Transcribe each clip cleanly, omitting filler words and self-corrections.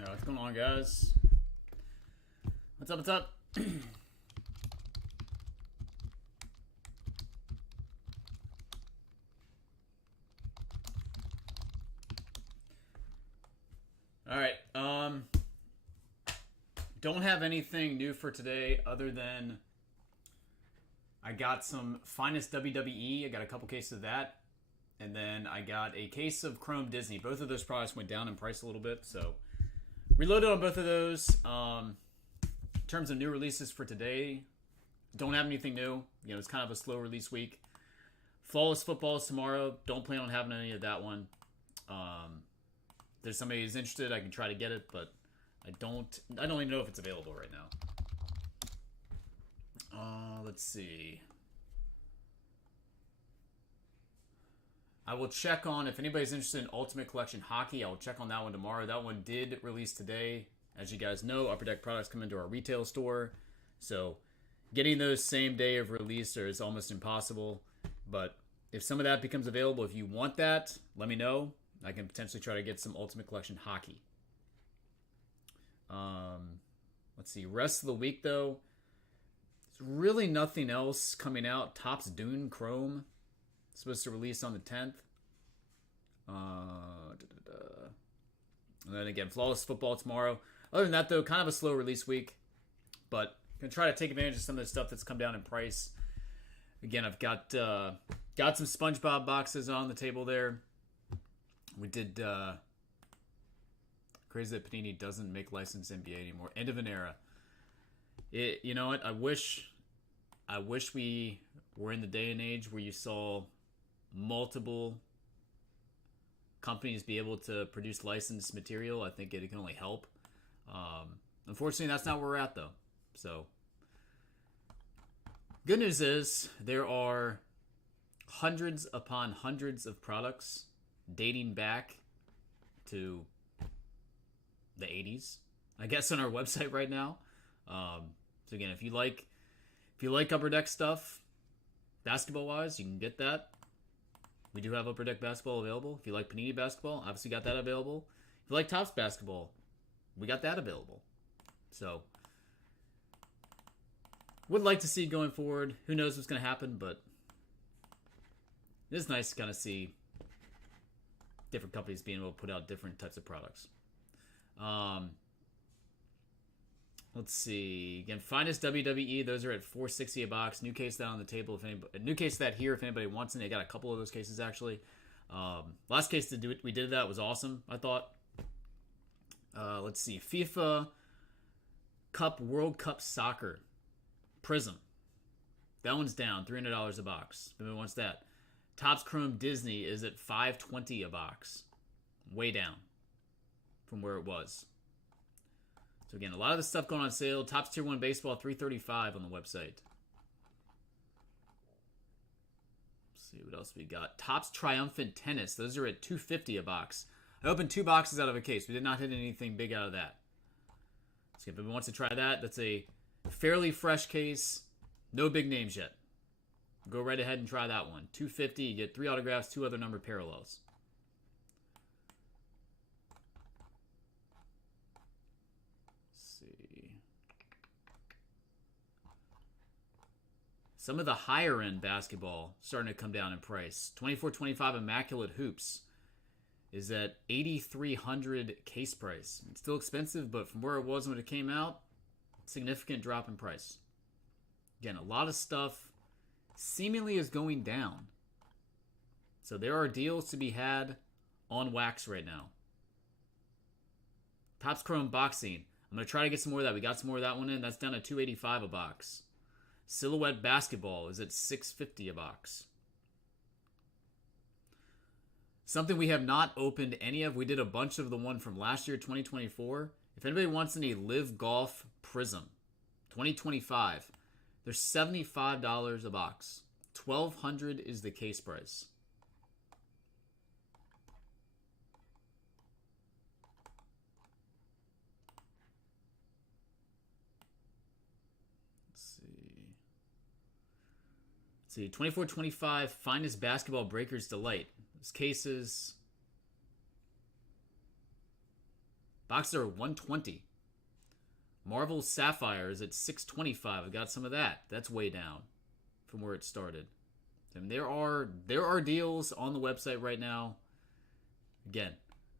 Alright, what's going on, guys? What's up, what's up? Alright, don't have anything new for today other than I got some Finest WWE. I got a couple cases of that. And then I got a case of Chrome Disney. Both of those products went down in price a little bit, so reloaded on both of those. In terms of new releases for today, don't have anything new. You know, it's kind of a slow release week. Flawless Football is tomorrow. Don't plan on having any of that one. If there's somebody who's interested, I can try to get it, but I don't even know if it's available right now. Let's see. I will check on, if anybody's interested in Ultimate Collection Hockey, I will check on that one tomorrow. That one did release today. As you guys know, Upper Deck products come into our retail store. So getting those same day of release is almost impossible. But if some of that becomes available, if you want that, let me know. I can potentially try to get some Ultimate Collection Hockey. Let's see. Rest of the week, though, there's really nothing else coming out. Topps Dune Chrome supposed to release on the 10th. And then again, Flawless Football tomorrow. Other than that, though, kind of a slow release week. But I'm going to try to take advantage of some of the stuff that's come down in price. Again, I've got some SpongeBob boxes on the table there. We did... crazy that Panini doesn't make licensed NBA anymore. End of an era. You know what? I wish we were in the day and age where you saw multiple companies be able to produce licensed material. I think it can only help. Unfortunately, that's not where we're at, though. So, good news is there are hundreds upon hundreds of products dating back to the 80s, I guess, on our website right now. So again, if you like Upper Deck stuff, basketball-wise, you can get that. We do have Upper Deck basketball available. If you like Panini basketball, obviously got that available. If you like Topps basketball, we got that available. So, would like to see going forward. Who knows what's going to happen, but it is nice to kind of see different companies being able to put out different types of products. Let's see. Again, Finest WWE. Those are at $4.60 a box. New case of that on the table. If anybody, new case of that here. If anybody wants it, I got a couple of those cases actually. Last case we did that was awesome, I thought. Let's see. FIFA Cup World Cup Soccer Prizm. That one's down. $300 a box. If anybody wants that. Topps Chrome Disney is at $5.20 a box. Way down from where it was. So again, a lot of the stuff going on sale. Topps Tier 1 Baseball, $335 on the website. Let's see what else we got. Topps Triumphant Tennis. Those are at $250 a box. I opened 2 boxes out of a case. We did not hit anything big out of that. So if anyone wants to try that, that's a fairly fresh case. No big names yet. Go right ahead and try that one. $250. You get 3 autographs, 2 other number parallels. Some of the higher end basketball starting to come down in price. 24-25 Immaculate Hoops is at $8,300 case price. It's still expensive, but from where it was when it came out, significant drop in price. Again, a lot of stuff seemingly is going down. So there are deals to be had on wax right now. Topps Chrome Boxing. I'm going to try to get some more of that. We got some more of that one in. That's down to $285 a box. Silhouette Basketball is at $650 a box. Something we have not opened any of. We did a bunch of the one from last year, 2024. If anybody wants any Live Golf Prizm, 2025, they're $75 a box. $1,200 is the case price. See, 24-25 Finest Basketball Breakers Delight. Those cases Boxes are 120. Marvel Sapphire is at 625. I got some of that. That's way down from where it started. And there are deals on the website right now. Again,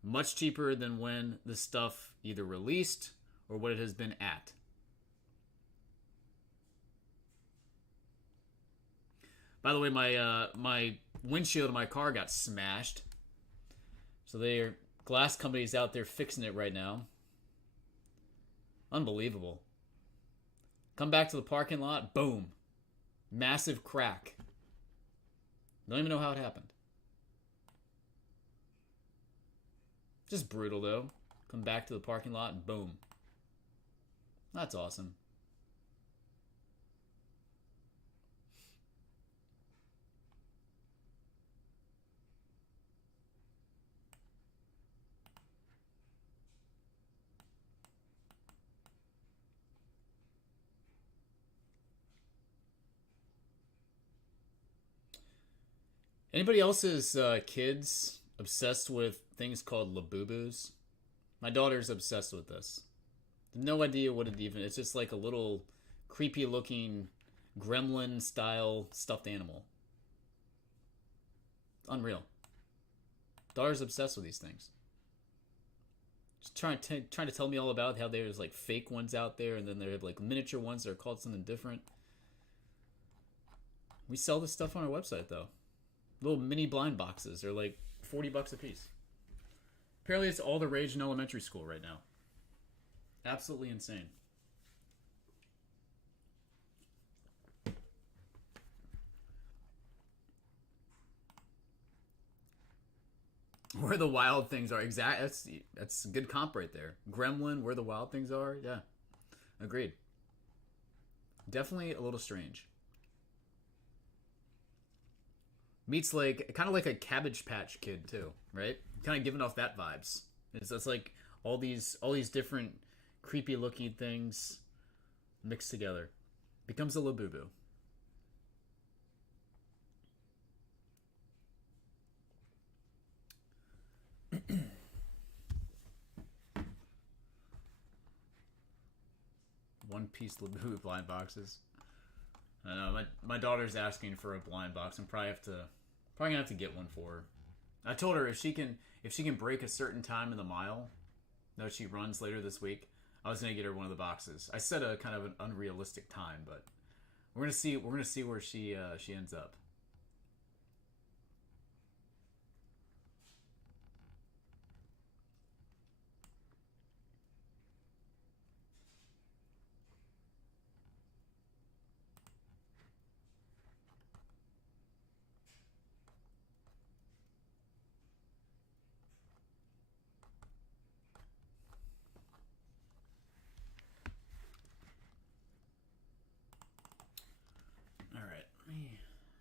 much cheaper than when the stuff either released or what it has been at. By the way, my windshield of my car got smashed. So their glass company's out there fixing it right now. Unbelievable. Come back to the parking lot, boom. Massive crack. Don't even know how it happened. Just brutal, though. Come back to the parking lot and boom. That's awesome. Anybody else's kids obsessed with things called Labubus? My daughter's obsessed with this. No idea what it even... It's just like a little creepy looking gremlin style stuffed animal. It's unreal. Daughter's obsessed with these things. Just trying to tell me all about how there's like fake ones out there, and then there have like miniature ones that are called something different. We sell this stuff on our website though. Little mini blind boxes are like $40 a piece. Apparently it's all the rage in elementary school right now. Absolutely insane. Where the wild things are. That's a good comp right there. Gremlin, where the wild things are. Yeah. Agreed. Definitely a little strange. Meets like kind of like a Cabbage Patch Kid too, right? Kind of giving off that vibes. It's like all these different creepy looking things mixed together. Becomes a Labubu. One piece Labubu blind boxes. I know my daughter's asking for a blind box. I'm probably gonna have to get one for her. I told her if she can break a certain time in the mile that she runs later this week, I was gonna get her one of the boxes. I set a kind of an unrealistic time, but we're gonna see where she ends up.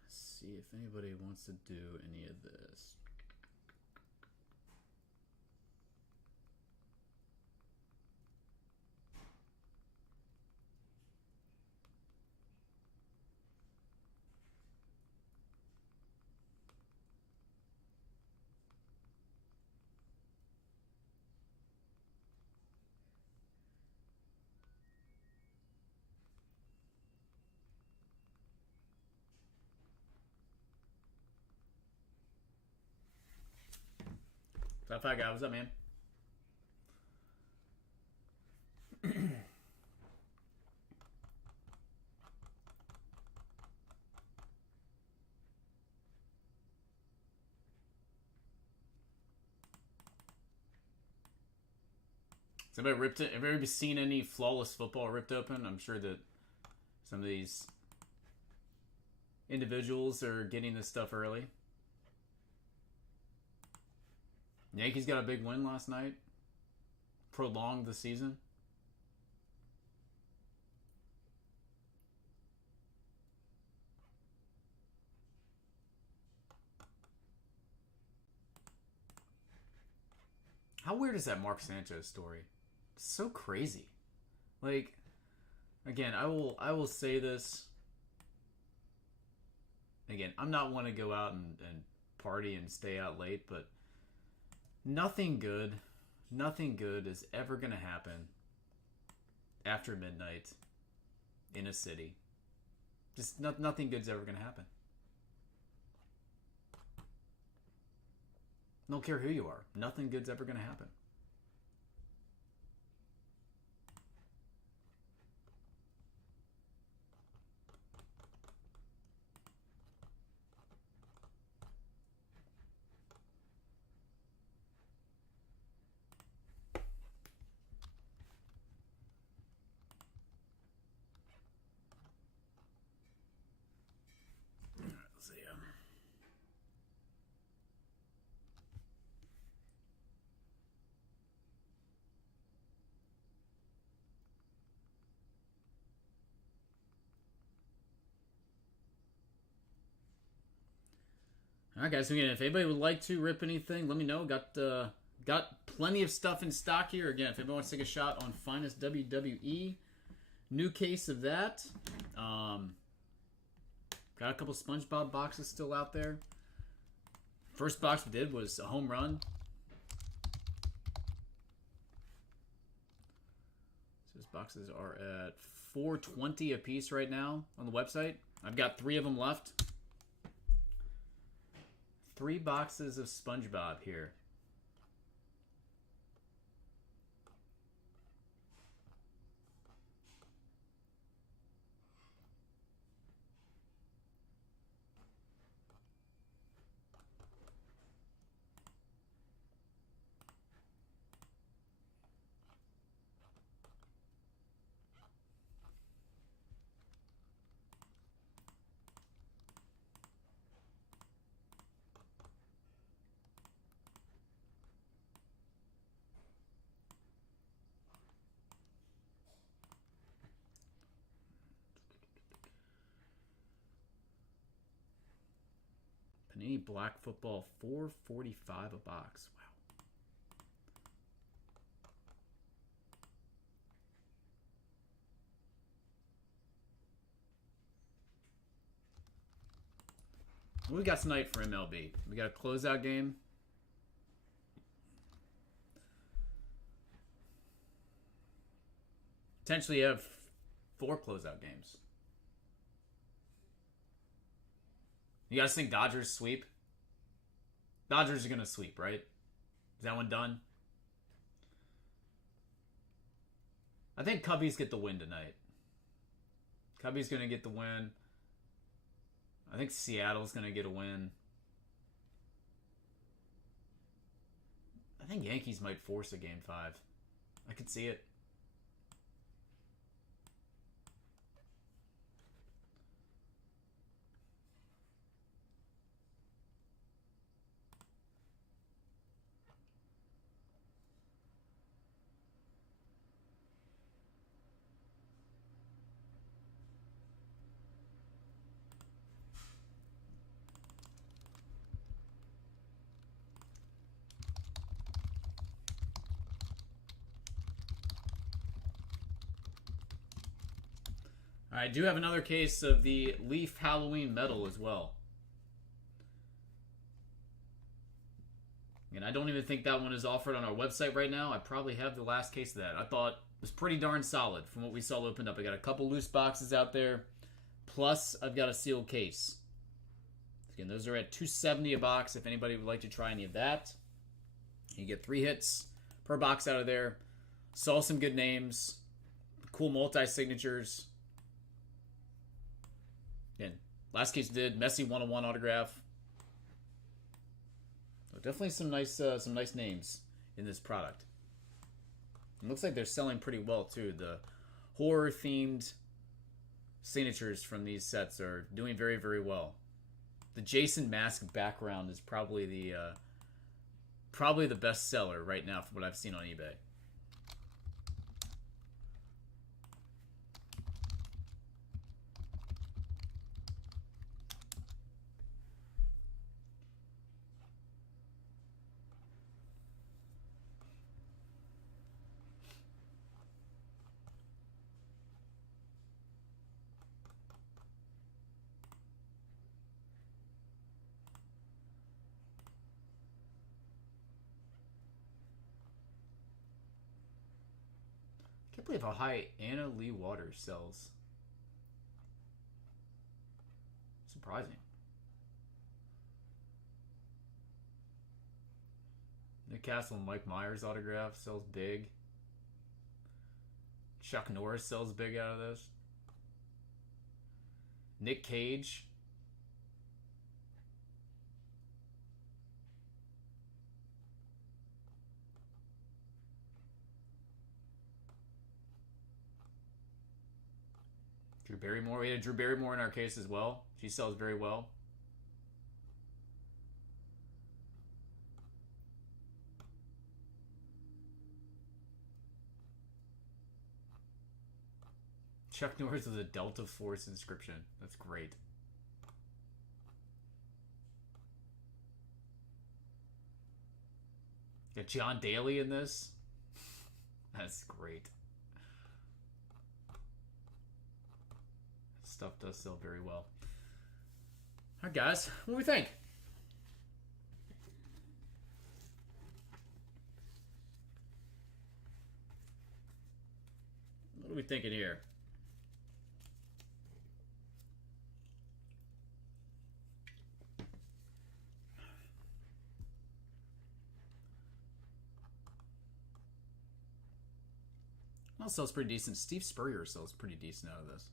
See if anybody wants to do any of this. Sapphire guy, what's up, man? Has anybody ripped it? Have you ever seen any flawless football ripped open? I'm sure that some of these individuals are getting this stuff early. Yankees got a big win last night. Prolonged the season. How weird is that Mark Sanchez story? It's so crazy. Like, again, I will say this. Again, I'm not one to go out and party and stay out late, but nothing good Nothing good is ever going to happen after midnight in a city. Just nothing good's ever going to happen. Don't care who you are. Nothing good's ever going to happen. Let's see. All right, guys. Again, if anybody would like to rip anything, let me know. Got plenty of stuff in stock here. Again, if anybody wants to take a shot on Finest WWE, new case of that. Got a couple SpongeBob boxes still out there. First box we did was a home run. So these boxes are at $4.20 a piece right now on the website. I've got 3 of them left. 3 boxes of SpongeBob here. Panini Black Football, $4.45 a box. Wow. What we got tonight for MLB? We got a closeout game. Potentially have 4 closeout games. You guys think Dodgers sweep? Dodgers are going to sweep, right? Is that one done? I think Cubbies get the win tonight. Cubbies going to get the win. I think Seattle's going to get a win. I think Yankees might force a Game 5. I could see it. I do have another case of the Leaf Halloween Metal as well. And I don't even think that one is offered on our website right now. I probably have the last case of that. I thought it was pretty darn solid from what we saw opened up. I got a couple loose boxes out there. Plus, I've got a sealed case. Again, those are at $2.70 a box if anybody would like to try any of that. You get 3 hits per box out of there. Saw some good names. Cool multi-signatures. Again, last case did Messi 101 autograph. So definitely some nice names in this product. It looks like they're selling pretty well too. The horror themed signatures from these sets are doing very, very well. The Jason mask background is probably the best seller right now from what I've seen on eBay. believe how high Anna Lee Waters sells. Surprising. Nick Castle and Mike Myers autograph sells big. Chuck Norris sells big out of this. Nick Cage. Drew Barrymore. We had Drew Barrymore in our case as well. She sells very well. Chuck Norris with a Delta Force inscription. That's great. Got John Daly in this. That's great. Stuff does sell very well. Alright guys, what do we think? What are we thinking here? Well, sells pretty decent. Steve Spurrier sells pretty decent out of this.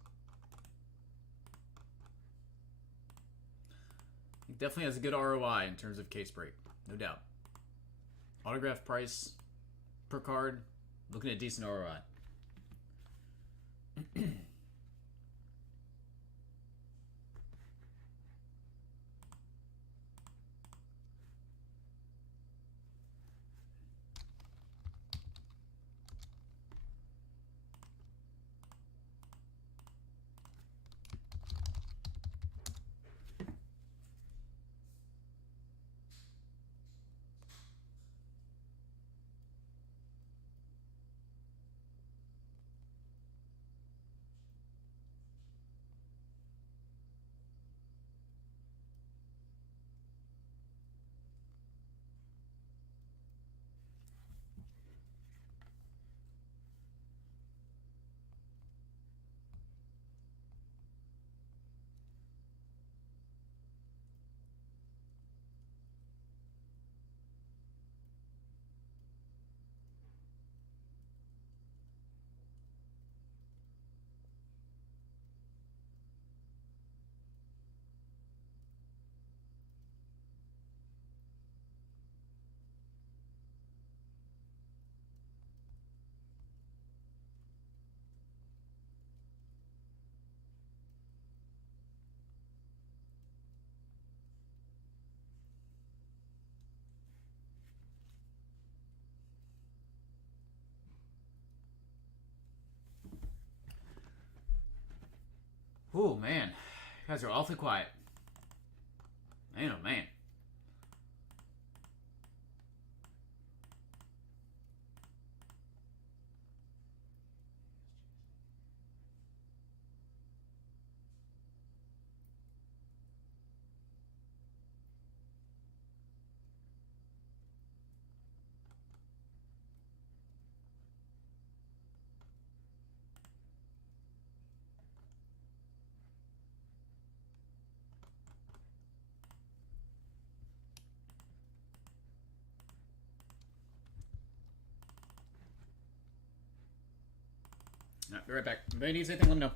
He definitely has a good ROI in terms of case break, no doubt. Autograph price per card, looking at decent ROI. Oh man, you guys are awfully quiet. Man, oh man. All right, be right back. If anybody needs anything, let me know.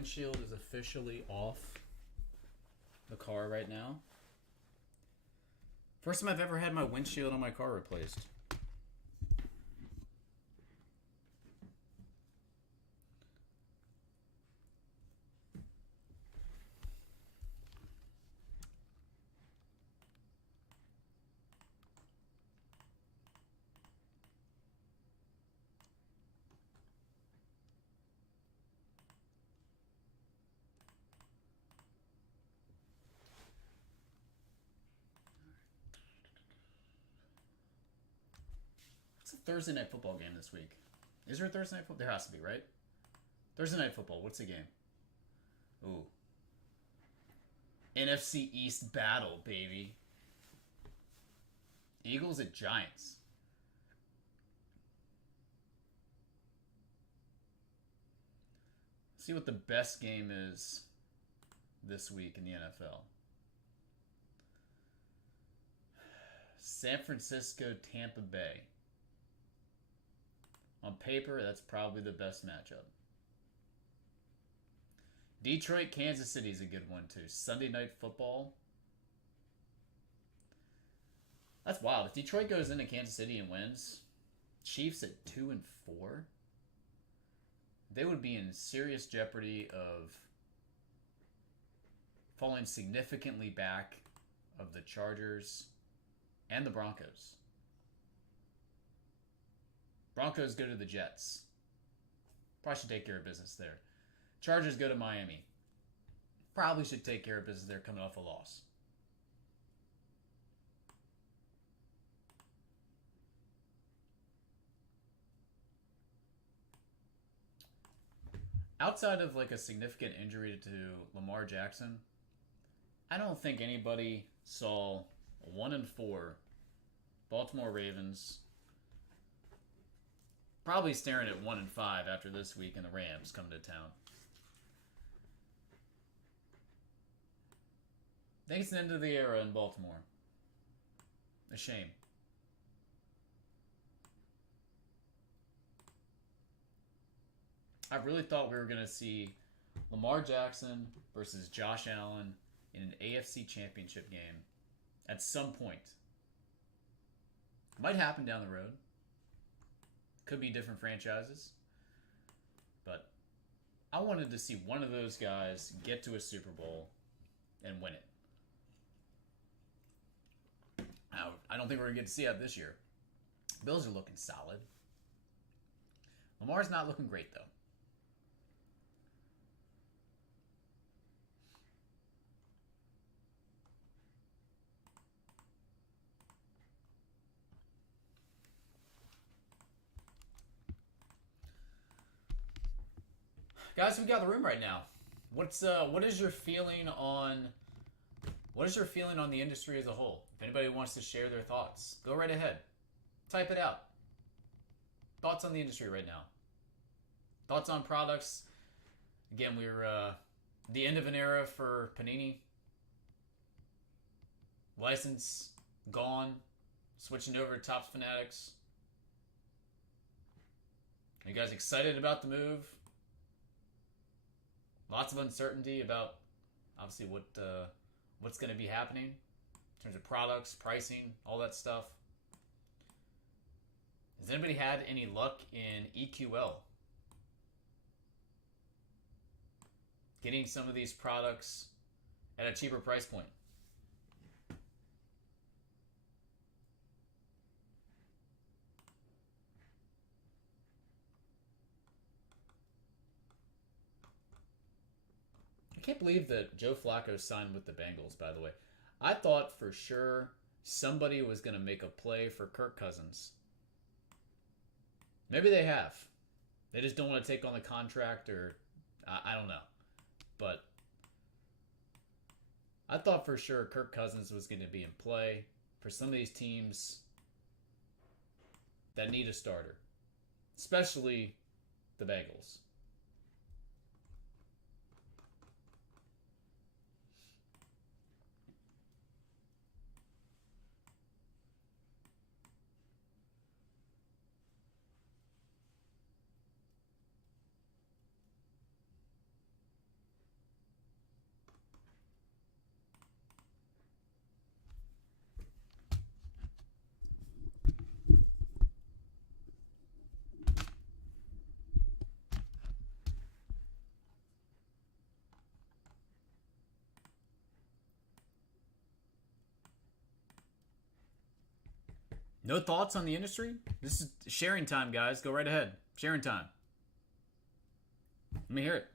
windshield is officially off the car right now. First time I've ever had my windshield on my car replaced. Thursday night football game this week. Is there a Thursday night football? There has to be, right? Thursday night football. What's the game? Ooh. NFC East battle, baby. Eagles at Giants. See what the best game is this week in the NFL. San Francisco, Tampa Bay. On paper, that's probably the best matchup. Detroit, Kansas City is a good one, too. Sunday night football. That's wild. If Detroit goes into Kansas City and wins, Chiefs at 2-4, they would be in serious jeopardy of falling significantly back of the Chargers and the Broncos. Broncos go to the Jets. Probably should take care of business there. Chargers go to Miami. Probably should take care of business there coming off a loss. Outside of like a significant injury to Lamar Jackson, I don't think anybody saw a 1-4 Baltimore Ravens probably staring at 1-5 after this week and the Rams coming to town. I think it's the end of the era in Baltimore. A shame. I really thought we were going to see Lamar Jackson versus Josh Allen in an AFC Championship game at some point. Might happen down the road. Could be different franchises. But I wanted to see one of those guys get to a Super Bowl and win it. Now, I don't think we're going to get to see that this year. Bills are looking solid. Lamar's not looking great, though. Guys, we got the room right now. What is your feeling on the industry as a whole? If anybody wants to share their thoughts, go right ahead. Type it out. Thoughts on the industry right now. Thoughts on products. Again, we're the end of an era for Panini. License gone. Switching over to Topps Fanatics. Are you guys excited about the move? Lots of uncertainty about, obviously, what's going to be happening in terms of products, pricing, all that stuff. Has anybody had any luck in EQL? Getting some of these products at a cheaper price point? I can't believe that Joe Flacco signed with the Bengals, by the way. I thought for sure somebody was going to make a play for Kirk Cousins. Maybe they have. They just don't want to take on the contract, or I don't know. But I thought for sure Kirk Cousins was going to be in play for some of these teams that need a starter, especially the Bengals. No thoughts on the industry? This is sharing time, guys. Go right ahead. Sharing time. Let me hear it.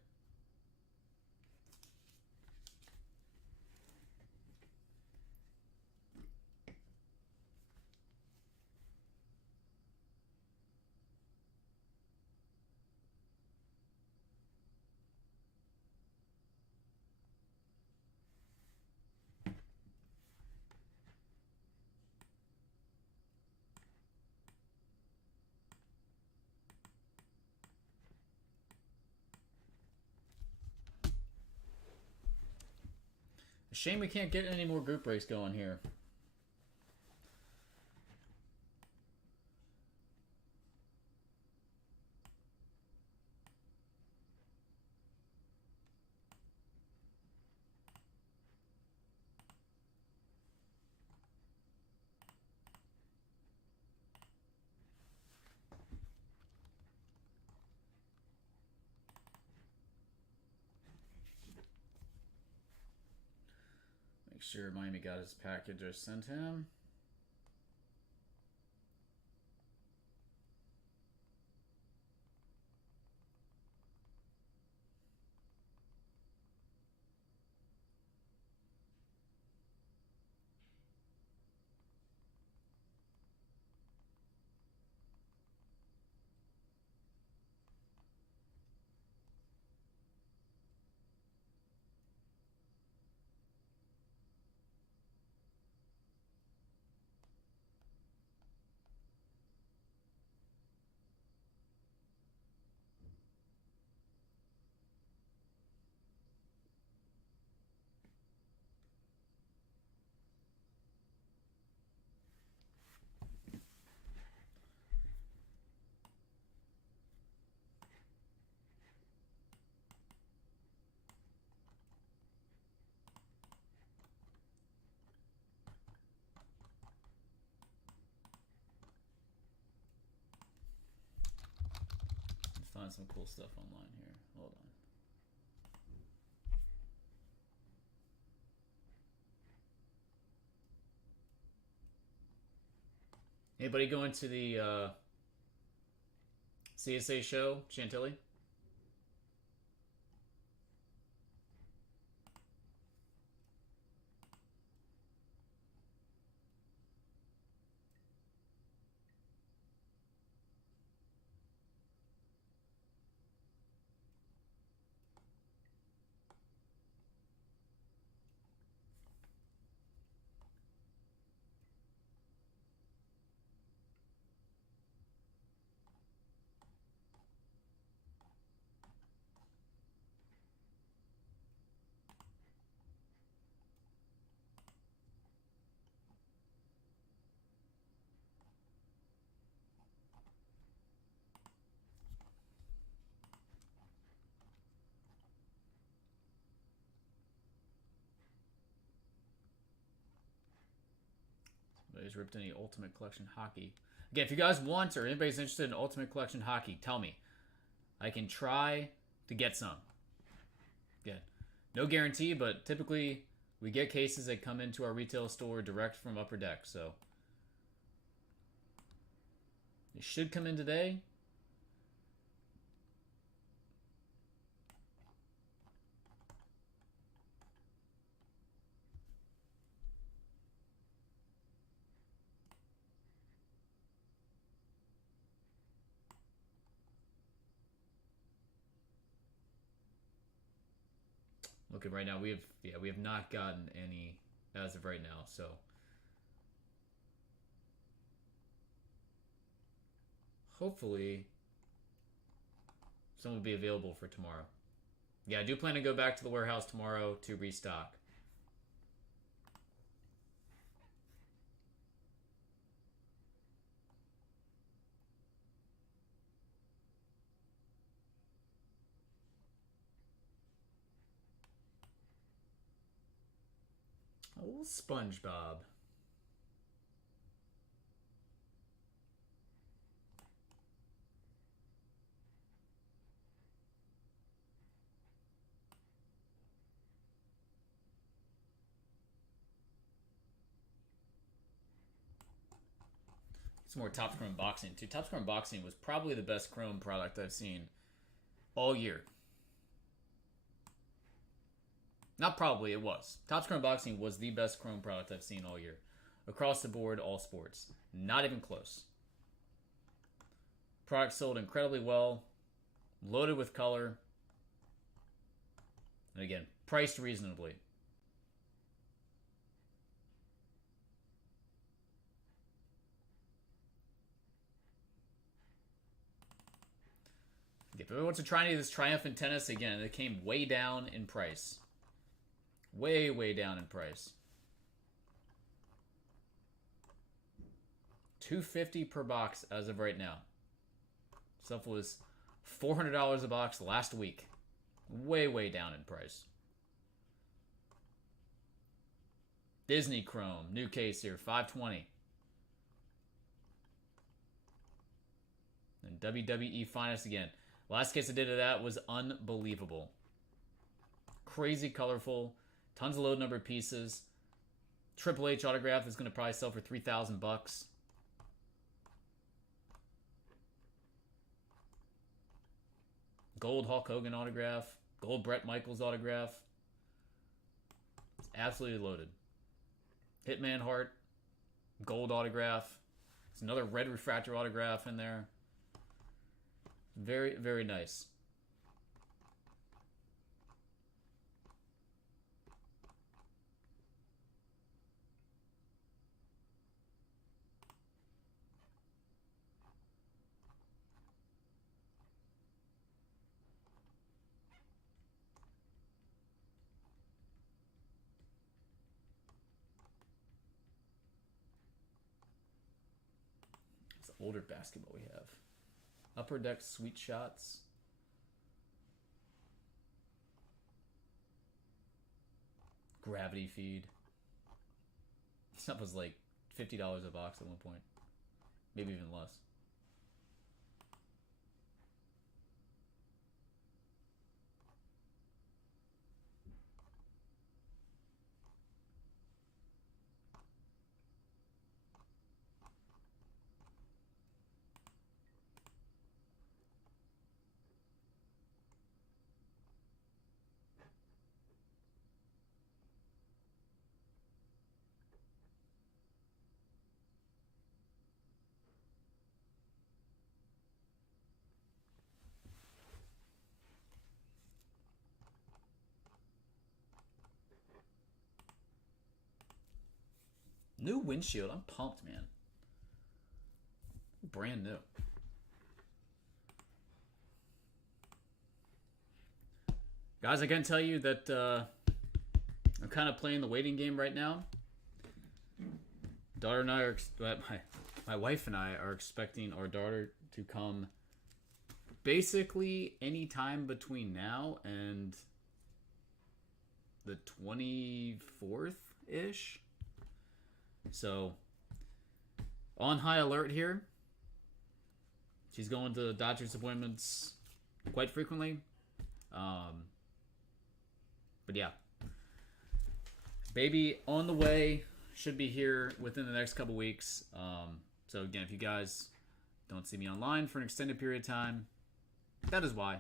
Shame we can't get any more group breaks going here. Make sure Miami got his package I sent him. Find some cool stuff online here. Hold on. Anybody going to the CSA show, Chantilly? Nobody's ripped any Ultimate Collection hockey. Again, if you guys want or anybody's interested in Ultimate Collection hockey, tell me. I can try to get some. Again, no guarantee, but typically we get cases that come into our retail store direct from Upper Deck, so it should come in today. Looking right now, we have not gotten any as of right now, so hopefully some will be available for tomorrow. Yeah, I do plan to go back to the warehouse tomorrow to restock. Oh, SpongeBob. Some more Topps Chrome Boxing, too. Topps Chrome Boxing was probably the best Chrome product I've seen all year. Not probably, it was. Topps Chrome Boxing was the best Chrome product I've seen all year. Across the board, all sports. Not even close. Product sold incredibly well. Loaded with color. And again, priced reasonably. If anyone wants to try any of this Triumphant Tennis, again, it came way down in price. Way, way down in price. $250 per box as of right now. Stuff was $400 a box last week. Way, way down in price. Disney Chrome, new case here, $520. And WWE Finest again. Last case I did of that was unbelievable. Crazy colorful. Tons of low number pieces. Triple H autograph is going to probably sell for $3,000. Gold Hulk Hogan autograph. Gold Bret Michaels autograph. It's absolutely loaded. Hitman Hart. Gold autograph. There's another red refractor autograph in there. Very, very nice. It's the older basketball we have. Upper Deck Sweet Shots. Gravity Feed. Stuff was like $50 a box at one point. Maybe even less. New windshield. I'm pumped, man. Brand new. Guys, I can tell you that I'm kind of playing the waiting game right now. Daughter and I are, my wife and I are expecting our daughter to come basically any time between now and the 24th-ish. So, on high alert here. She's going to doctor's appointments quite frequently. But yeah. Baby on the way. Should be here within the next couple weeks. So again, if you guys don't see me online for an extended period of time, that is why.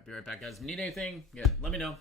right, be right back, guys. If you need anything, again, let me know.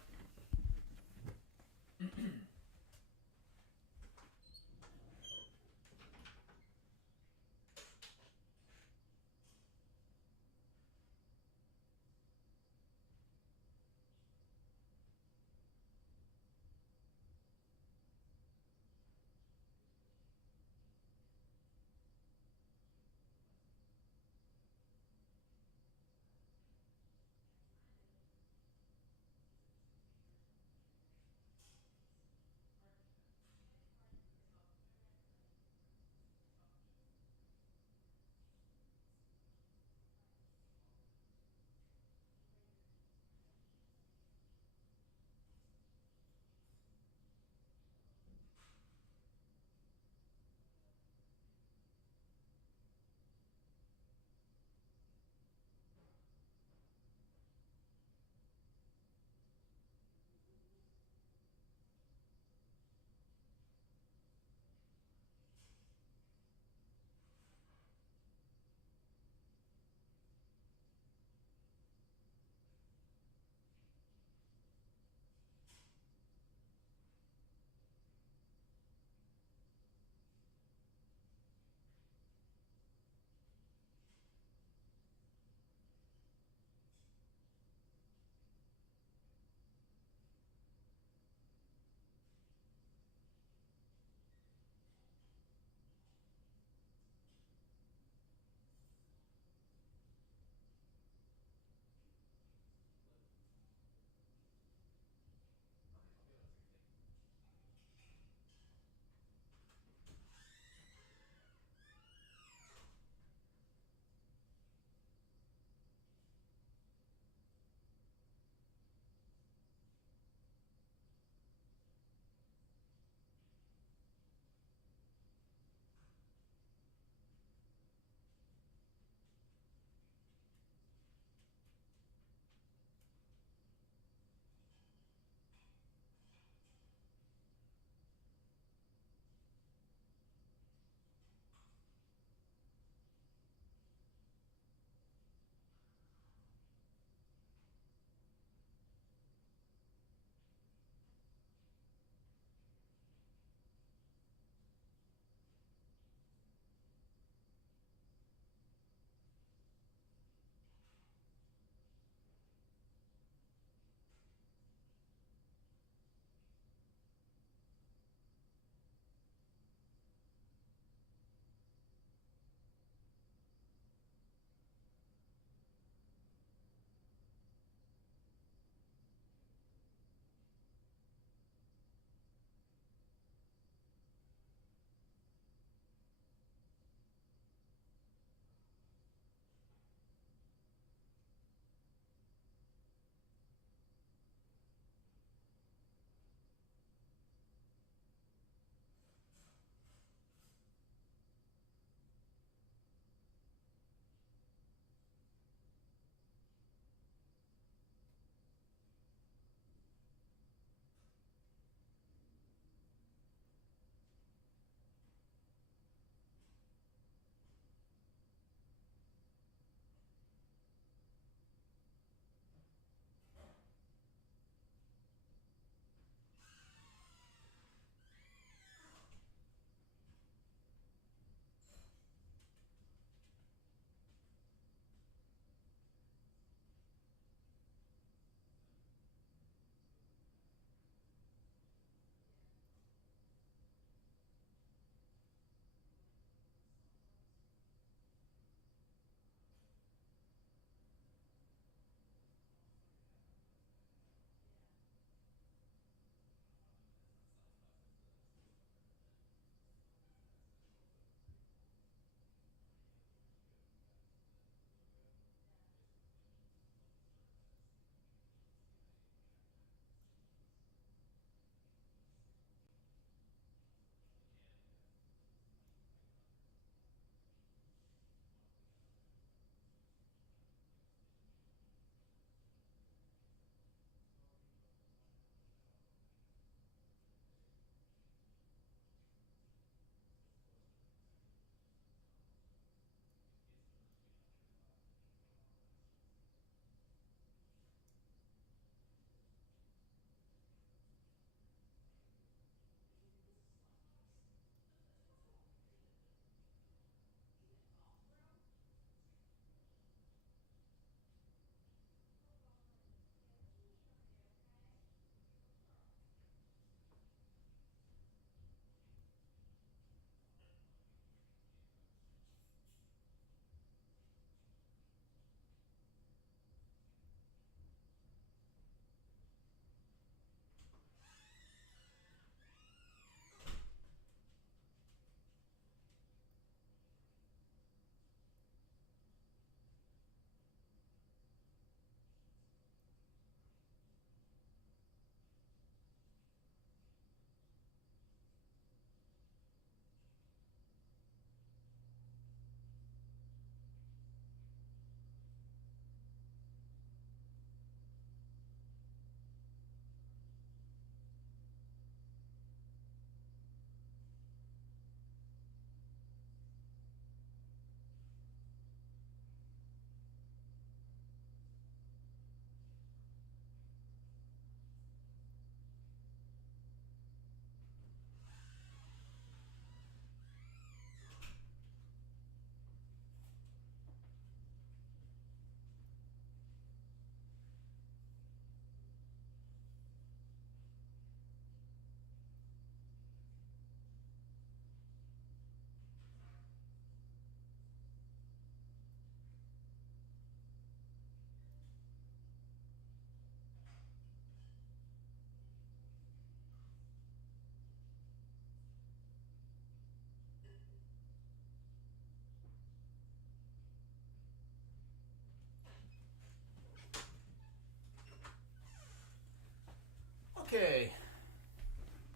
Okay.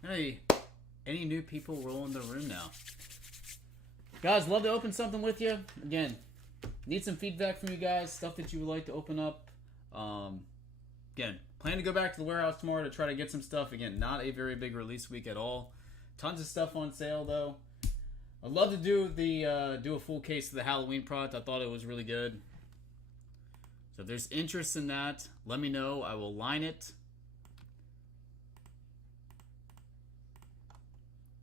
Hey, any new people roll in the room now? Guys, love to open something with you. Again, need some feedback from you guys. Stuff that you would like to open up. Again, plan to go back to the warehouse tomorrow to try to get some stuff. Again, not a very big release week at all. Tons of stuff on sale though. I'd love to do the do a full case of the Halloween product. I thought it was really good. So if there's interest in that, let me know. I will line it.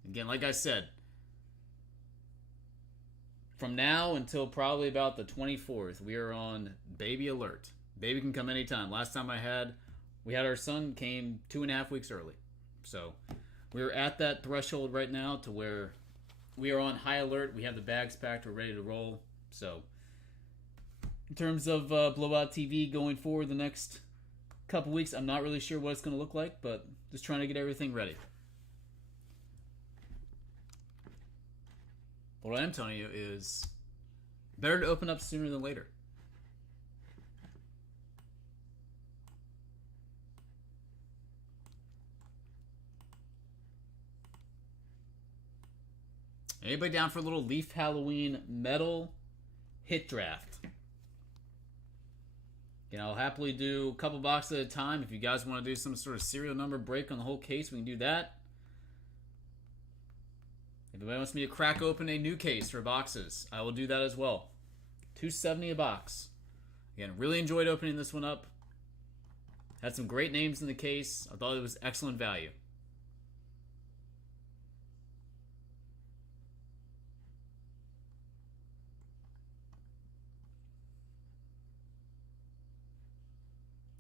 Again, like I said, from now until probably about the 24th, we are on baby alert. Baby can come anytime. Last time we had our son came 2.5 weeks early. So we're at that threshold right now to where we are on high alert. We have the bags packed. We're ready to roll. So in terms of Blowout TV going forward the next couple weeks, I'm not really sure what it's going to look like, but just trying to get everything ready. What I am telling you is better to open up sooner than later. Anybody down for a little Leaf Halloween metal hit draft? I'll happily do a couple boxes at a time. If you guys want to do some sort of serial number break on the whole case, we can do that. If anybody wants me to crack open a new case for boxes, I will do that as well. $2.70 a box. Again, really enjoyed opening this one up. Had some great names in the case. I thought it was excellent value.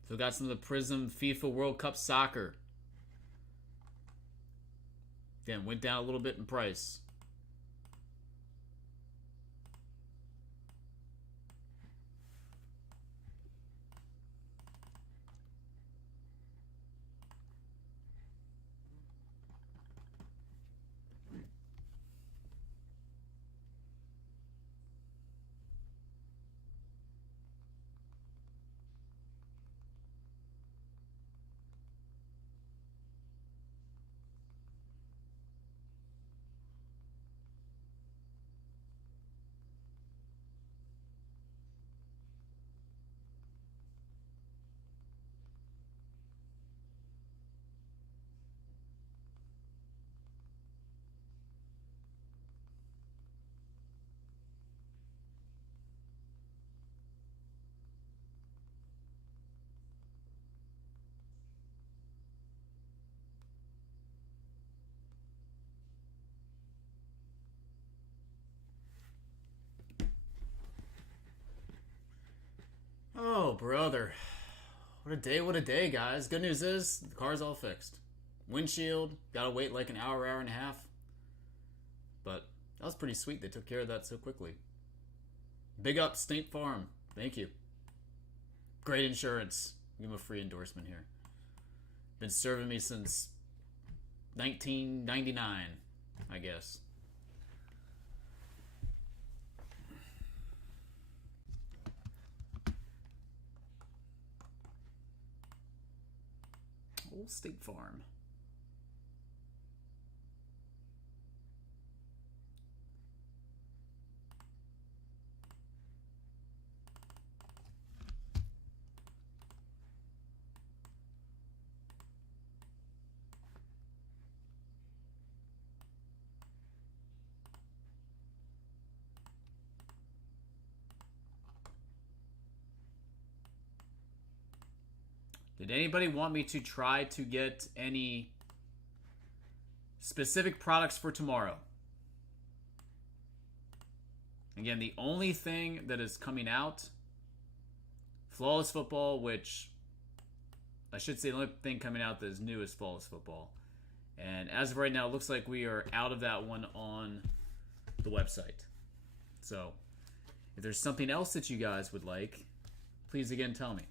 So got some of the Prizm FIFA World Cup Soccer. Again, went down a little bit in price. Oh, brother. What a day, guys. Good news is, the car's all fixed. Windshield, gotta wait like an hour and a half. But that was pretty sweet. They took care of that so quickly. Big up State Farm. Thank you. Great insurance. Give them a free endorsement here. Been serving me since 1999, I guess. Old State Farm. Did anybody want me to try to get any specific products for tomorrow? Again, the only thing that is coming out, Flawless Football, which I should say the only thing coming out that is new is Flawless Football. And as of right now, it looks like we are out of that one on the website. So if there's something else that you guys would like, please again tell me.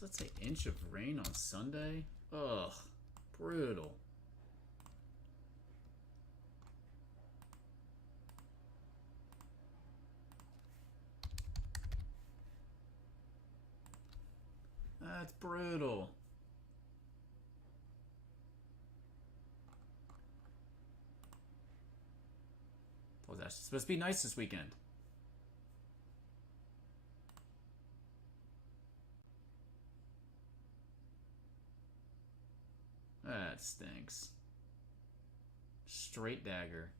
Does that say inch of rain on Sunday? Ugh, brutal. That's brutal. Well, that's supposed to be nice this weekend. That stinks. Straight dagger.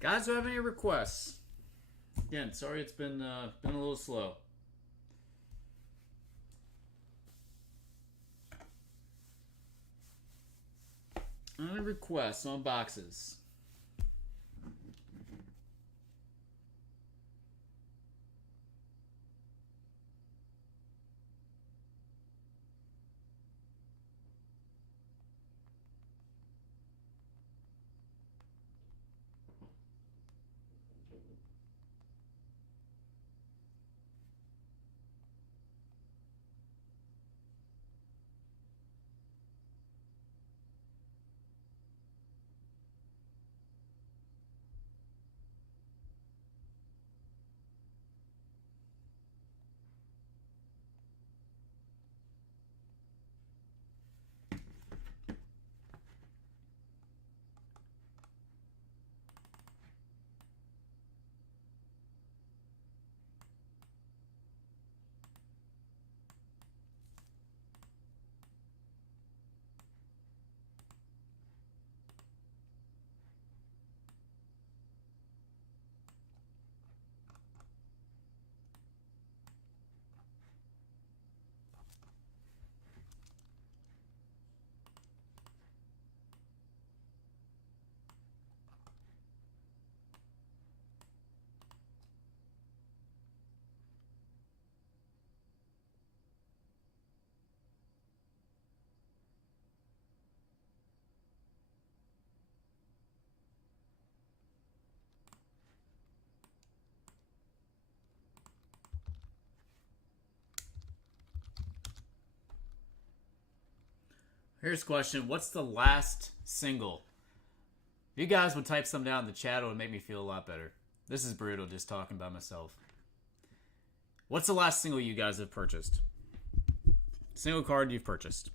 Guys, do you have any requests? Again, sorry it's been a little slow. Any requests on boxes? Here's a question. What's the last single? If you guys would type some down in the chat, it would make me feel a lot better. This is brutal just talking by myself. What's the last single you guys have purchased? Single card you've purchased.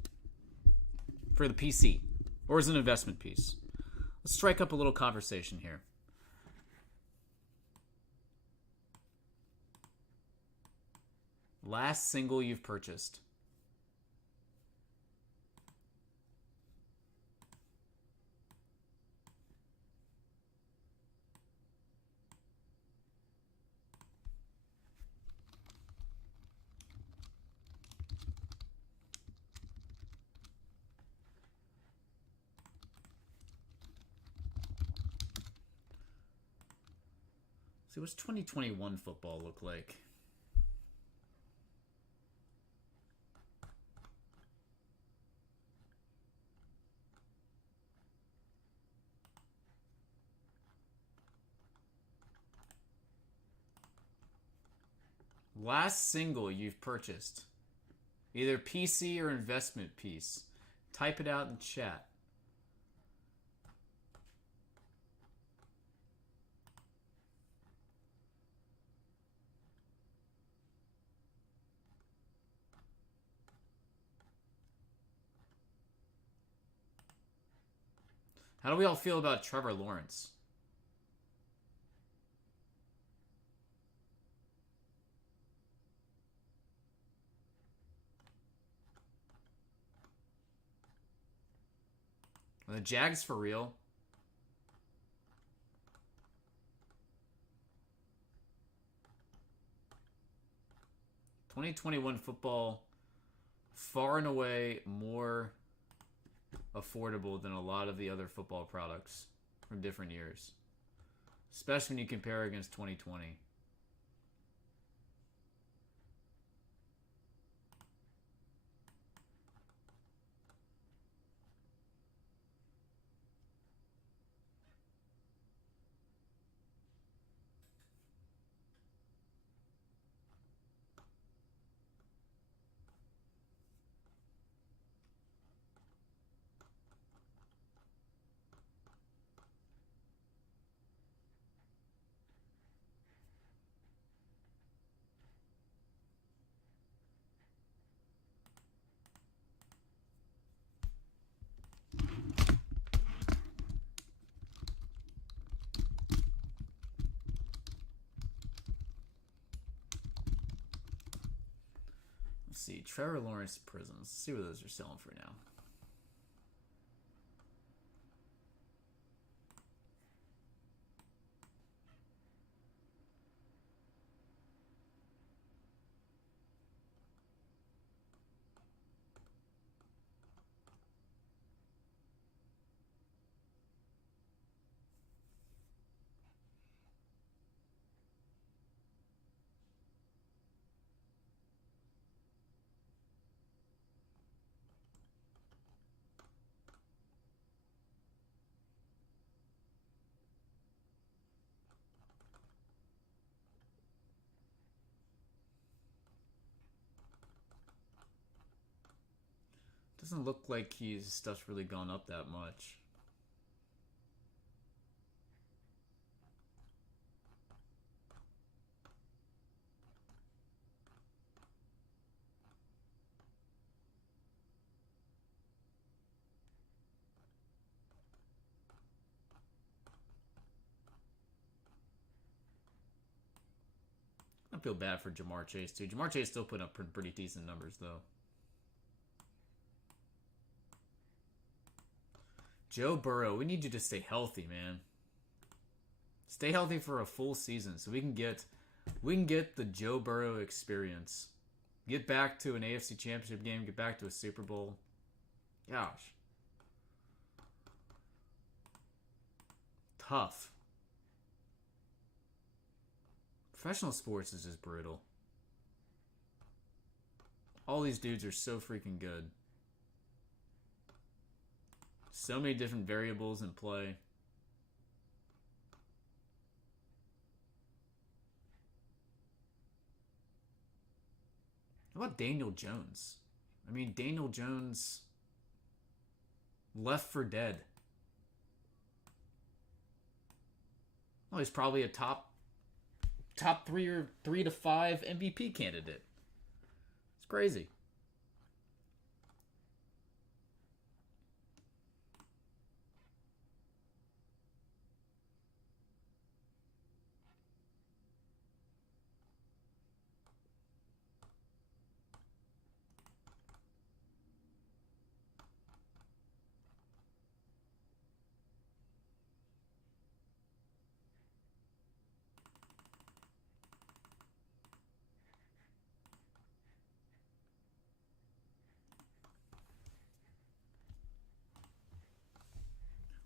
For the PC. Or as an investment piece. Let's strike up a little conversation here. Last single you've purchased. See, what's 2021 football look like? Last single you've purchased. Either PC or investment piece. Type it out in the chat. How do we all feel about Trevor Lawrence? Are the Jags for real? '21 football far and away more affordable than a lot of the other football products from different years, especially when you compare against 2020. Let's see, Trevor Lawrence Prizms. Let's see what those are selling for now. Doesn't look like his stuff's really gone up that much. I feel bad for Jamar Chase too. Jamar Chase still putting up pretty decent numbers though. Joe Burrow, we need you to stay healthy, man. Stay healthy for a full season so we can get the Joe Burrow experience. Get back to an AFC Championship game, get back to a Super Bowl. Gosh. Tough. Professional sports is just brutal. All these dudes are so freaking good. So many different variables in play. How about Daniel Jones? I mean, Daniel Jones left for dead. Well, he's probably a top 3 or 3 to 5 MVP candidate. It's crazy.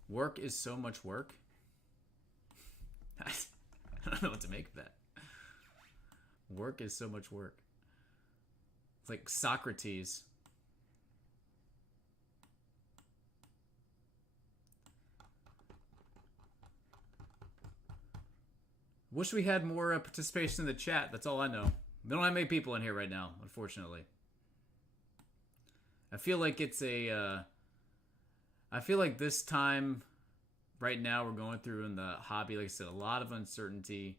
Work is so much work. I don't know what to make of that. Work is so much work. It's like Socrates. Wish we had more participation in the chat. That's all I know. We don't have many people in here right now, unfortunately. I feel like it's a... I feel like this time, right now, we're going through in the hobby, like I said, a lot of uncertainty.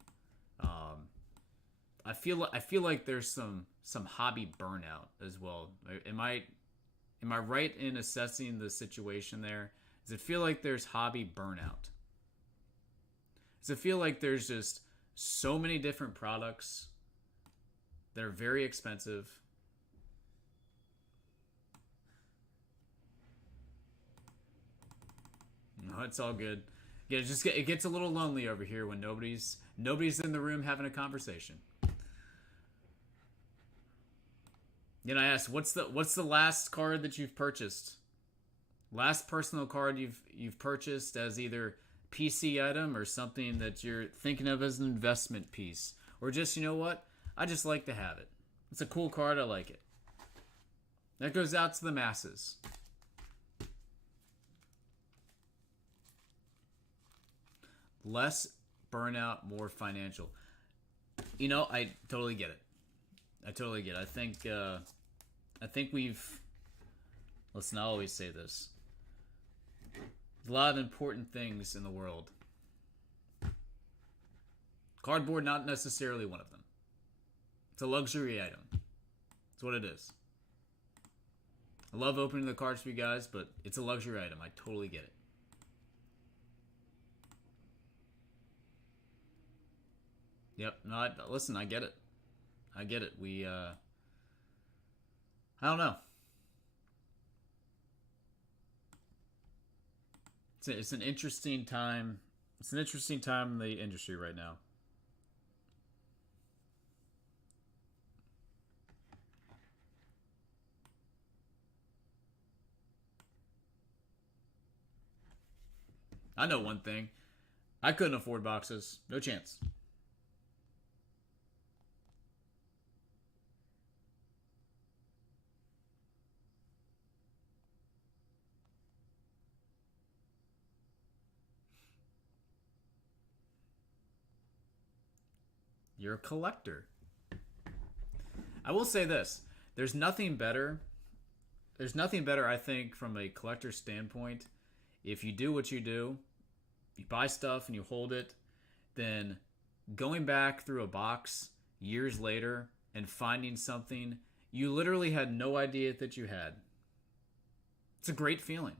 I feel like there's some hobby burnout as well. Am I right in assessing the situation there? Does it feel like there's hobby burnout? Does it feel like there's just so many different products that are very expensive? No, it's all good. Yeah, it gets a little lonely over here when nobody's in the room having a conversation. Then I asked, what's the last card that you've purchased? Last personal card you've purchased as either PC item or something that you're thinking of as an investment piece, or just, you know what? I just like to have it. It's a cool card. I like it. That goes out to the masses. Less burnout, more financial. You know, I totally get it. I totally get it. I think we've. Listen, I always say this. There's a lot of important things in the world. Cardboard, not necessarily one of them. It's a luxury item. That's what it is. I love opening the cards for you guys, but it's a luxury item. I totally get it. Yep. No, listen, I get it. I get it. I don't know. It's an interesting time. It's an interesting time in the industry right now. I know one thing. I couldn't afford boxes. No chance. You're a collector. I will say this. There's nothing better. There's nothing better, I think, from a collector standpoint. If you do what you do, you buy stuff and you hold it, then going back through a box years later and finding something you literally had no idea that you had. It's a great feeling.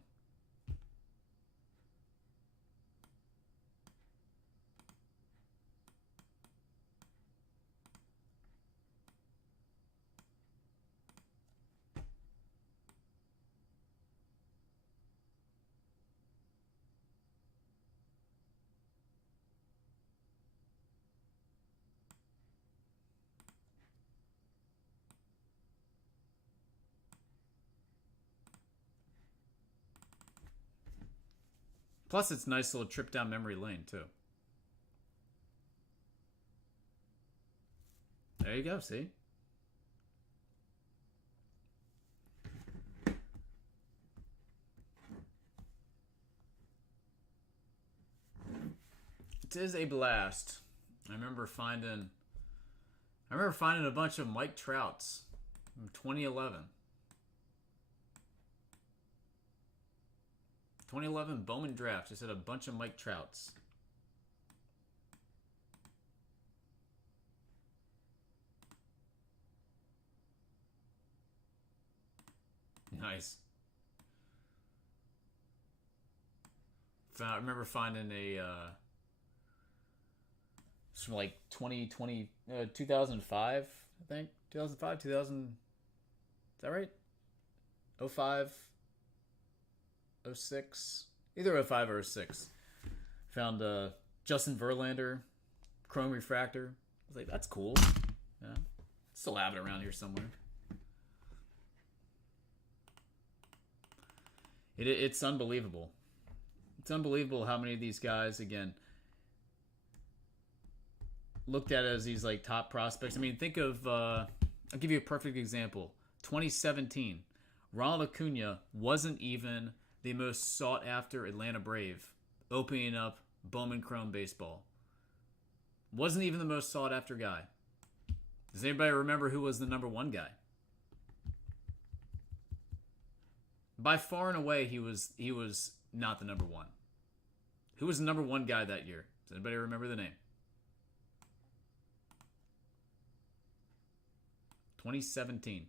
Plus, it's a nice little trip down memory lane, too. There you go, see? It is a blast. I remember finding a bunch of Mike Trouts from 2011. 2011 Bowman draft just had a bunch of Mike Trouts. Nice. I remember finding a it's from like 2020 2005, I think. 2005, 2000. Is that right? 05, 06, either 05 or 06. Found Justin Verlander Chrome Refractor. I was like, that's cool. Yeah. Still have it around here somewhere. It's unbelievable. It's unbelievable how many of these guys, again, looked at as these like top prospects. I mean, think of I'll give you a perfect example. 2017, Ronald Acuna wasn't even the most sought after Atlanta Brave opening up Bowman Chrome baseball. Wasn't even the most sought after guy. Does anybody remember who was the number one guy? By far and away, he was not the number one. Who was the number one guy that year? Does anybody remember the name? 2017.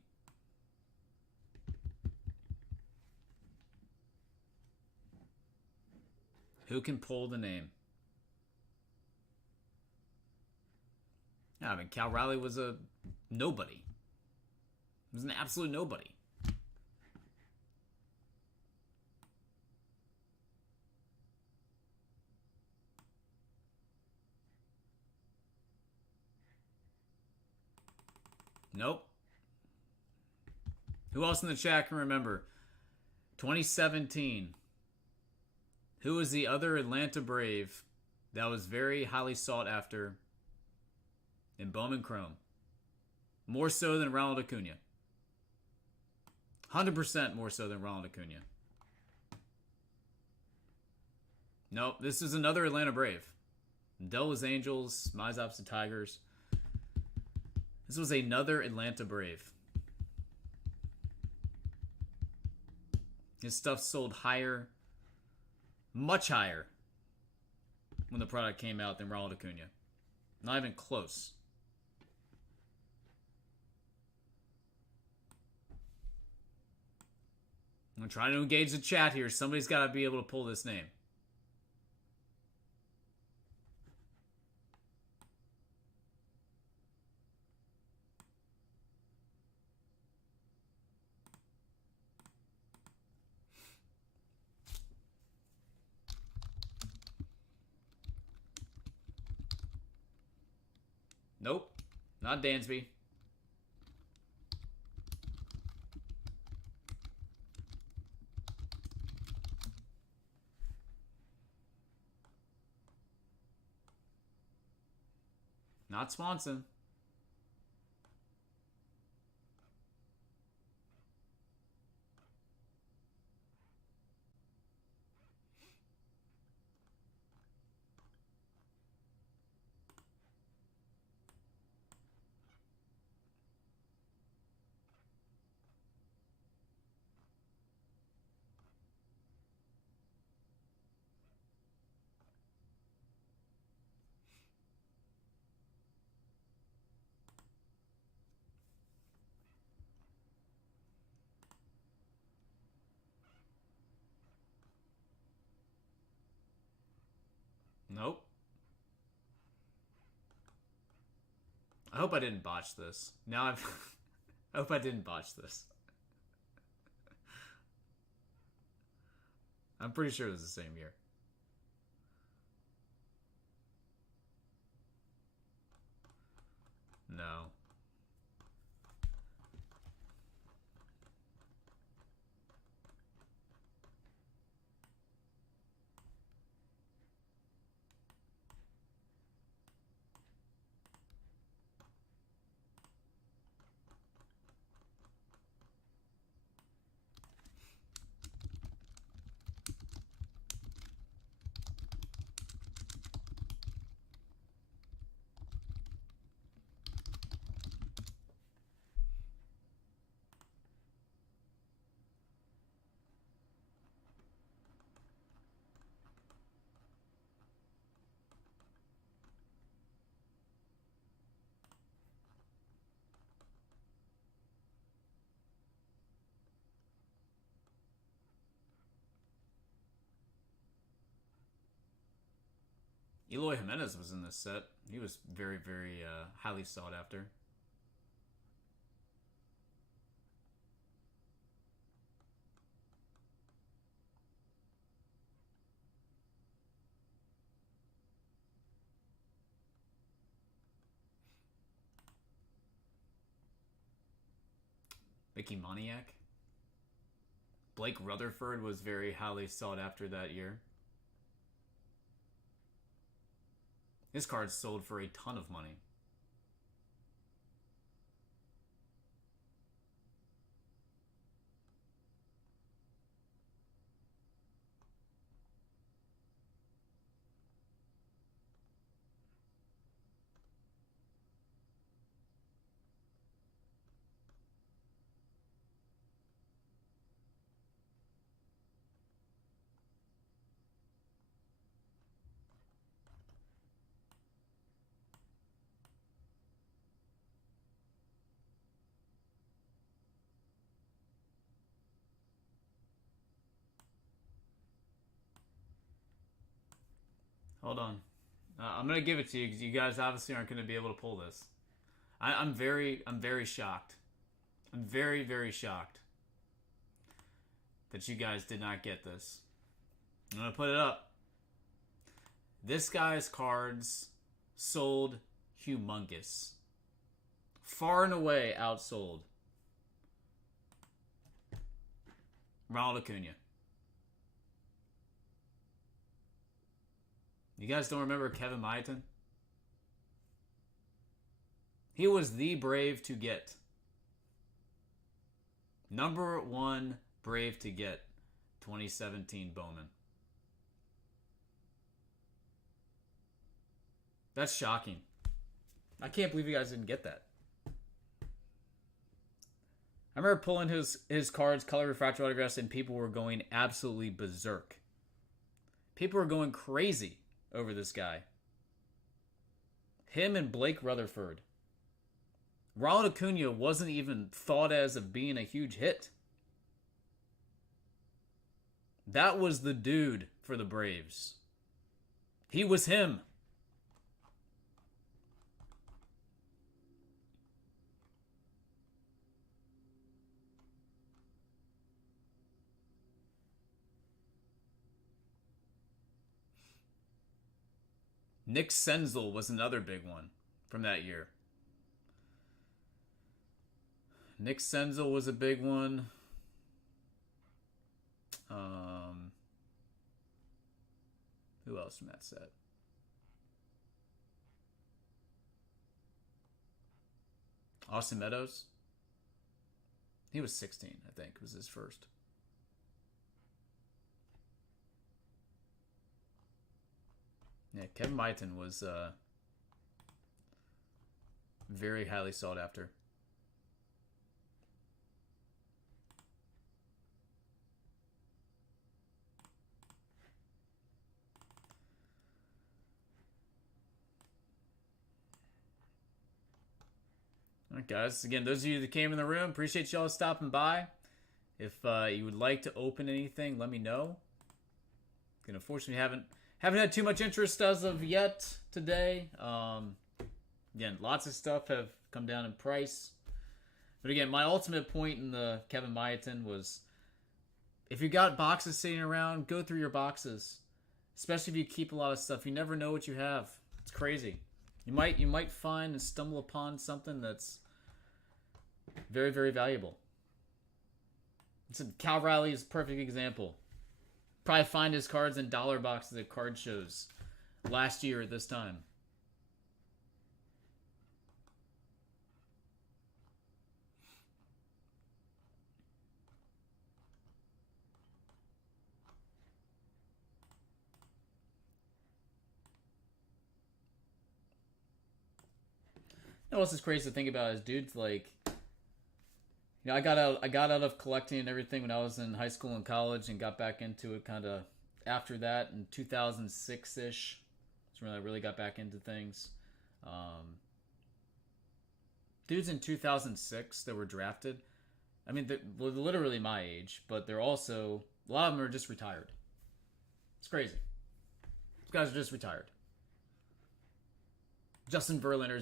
Who can pull the name? I mean, Cal Riley was a nobody. He was an absolute nobody. Nope. Who else in the chat can remember? 2017. Who was the other Atlanta Brave that was very highly sought after in Bowman Chrome? More so than Ronald Acuna. 100% more so than Ronald Acuna. Nope, this is another Atlanta Brave. Dell was Angels, Mizops the Tigers. This was another Atlanta Brave. His stuff sold higher, much higher, when the product came out than Ronald Acuna. Not even close. I'm trying to engage the chat here. Somebody's got to be able to pull this name. Nope, not Dansby. Not Swanson. Nope. I hope I didn't botch this. Now I've... I hope I didn't botch this. I'm pretty sure it was the same year. No. Eloy Jimenez was in this set. He was very, very highly sought after. Mickey Moniak. Blake Rutherford was very highly sought after that year. His cards sold for a ton of money. Hold on. I'm gonna give it to you because you guys obviously aren't gonna be able to pull this. I'm very shocked. I'm very, very shocked that you guys did not get this. I'm gonna put it up. This guy's cards sold humongous. Far and away outsold Ronald Acuna. You guys don't remember Kevin Maiton? He was the Brave to get. Number 1 Brave to get. 2017 Bowman. That's shocking. I can't believe you guys didn't get that. I remember pulling his cards, color refractor autographs, and people were going absolutely berserk. People were going crazy over this guy. Him and Blake Rutherford. Ronald Acuna wasn't even thought as of being a huge hit. That was the dude for the Braves. He was him. Nick Senzel was another big one from that year. Nick Senzel was a big one. Who else from that set? Austin Meadows. He was 16, I think, was his first. Yeah, Kevin Maiton was very highly sought after. All right, guys. Again, those of you that came in the room, appreciate y'all stopping by. If you would like to open anything, let me know. Again, unfortunately, haven't had too much interest as of yet today. Again, lots of stuff have come down in price. But again, my ultimate point in the Kevin Maiton was, if you got boxes sitting around, go through your boxes. Especially if you keep a lot of stuff. You never know what you have. It's crazy. You might find and stumble upon something that's very, very valuable. Cal Riley is a perfect example. Probably find his cards in dollar boxes at card shows last year at this time. You know what's crazy to think about is dudes like, you know, I got out of collecting and everything when I was in high school and college, and got back into it kind of after that in 2006-ish. That's when I really got back into things. Dudes in 2006 that were drafted, I mean, they're literally my age, but they're also, a lot of them are just retired. It's crazy. These guys are just retired. Justin Verlander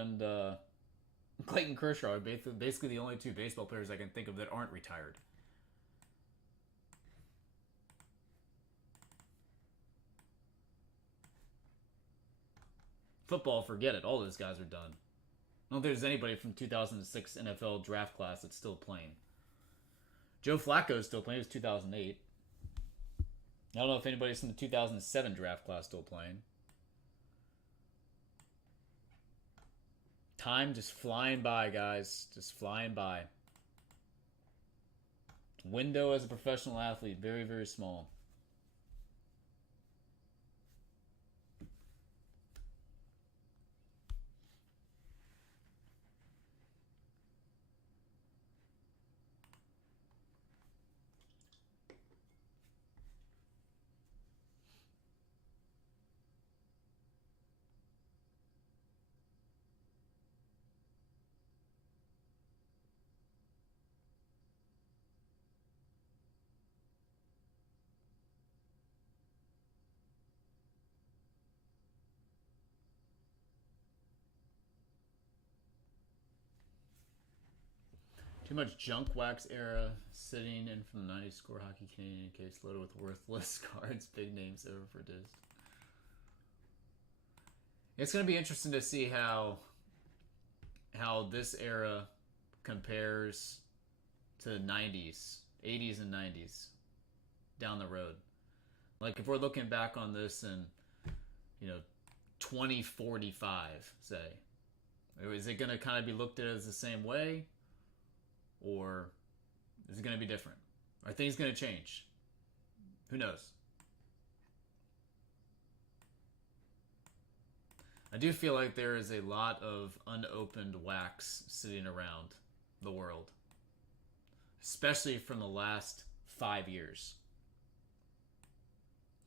and Clayton Kershaw are basically the only two baseball players I can think of that aren't retired. Football, forget it. All those guys are done. I don't think there's anybody from 2006 NFL draft class that's still playing. Joe Flacco is still playing. It was 2008. I don't know if anybody's from the 2007 draft class still playing. Time just flying by, guys. Just flying by. Window as a professional athlete, very, very small. Too much junk wax era sitting in from the 90s score hockey Canadian case loaded with worthless cards, big names overproduced. It's going to be interesting to see how this era compares to 90s, 80s and 90s down the road. Like if we're looking back on this in, 2045, say, is it going to kind of be looked at as the same way? Or is it going to be different? Are things going to change? Who knows? I do feel like there is a lot of unopened wax sitting around the world, especially from the last 5 years.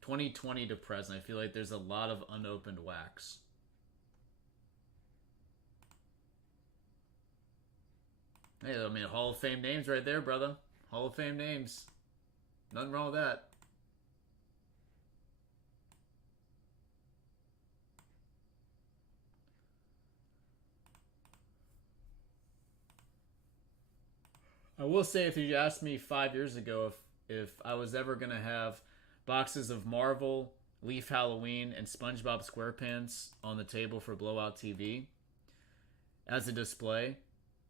2020 to present, I feel like there's a lot of unopened wax. Hey, I mean, Hall of Fame names right there, brother. Hall of Fame names. Nothing wrong with that. I will say, if you asked me 5 years ago if I was ever going to have boxes of Marvel, Leaf Halloween, and SpongeBob SquarePants on the table for Blowout TV as a display,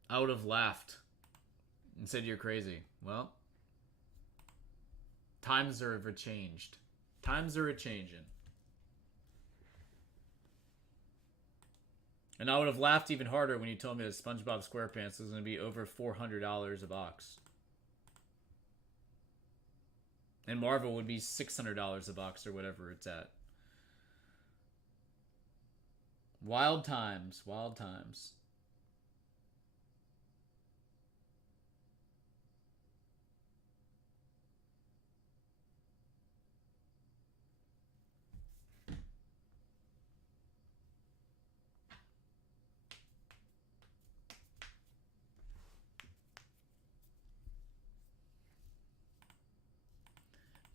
I would have laughed and said you're crazy. Well, times are ever changed. Times are a-changing. And I would have laughed even harder when you told me that SpongeBob SquarePants was going to be over $400 a box. And Marvel would be $600 a box or whatever it's at. Wild times, wild times.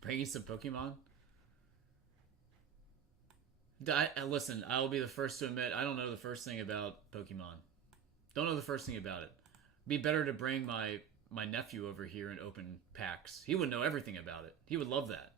Bringing some Pokemon? Listen, I will be the first to admit, I don't know the first thing about Pokemon. Don't know the first thing about it. Be better to bring my nephew over here and open packs. He would know everything about it. He would love that.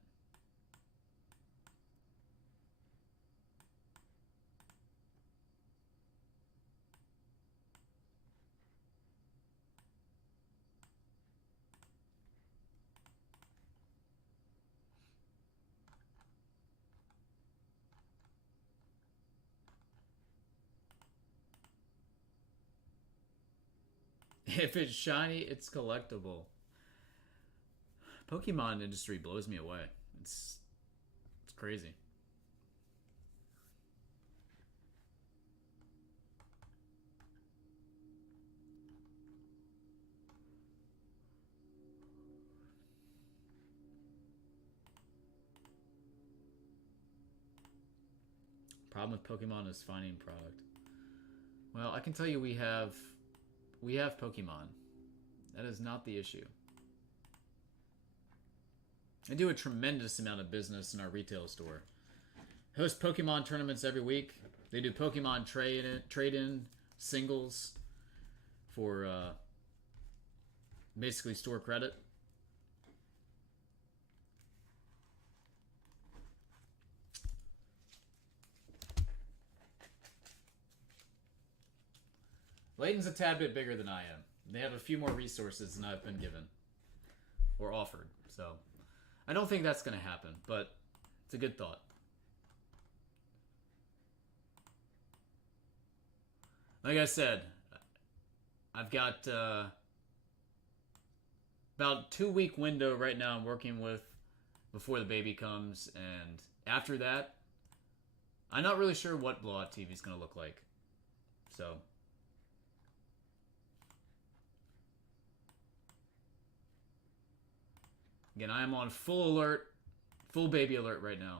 If it's shiny, it's collectible. Pokemon industry blows me away. It's crazy. Problem with Pokemon is finding product. Well, I can tell you we have Pokemon. That is not the issue. I do a tremendous amount of business in our retail store. Host Pokemon tournaments every week. They do Pokemon trade-in singles for basically store credit. Layton's a tad bit bigger than I am. They have a few more resources than I've been given or offered. So I don't think that's going to happen, but it's a good thought. Like I said, I've got about 2-week window right now I'm working with before the baby comes, and after that, I'm not really sure what Blowout TV is going to look like. So again, I am on full alert, full baby alert right now.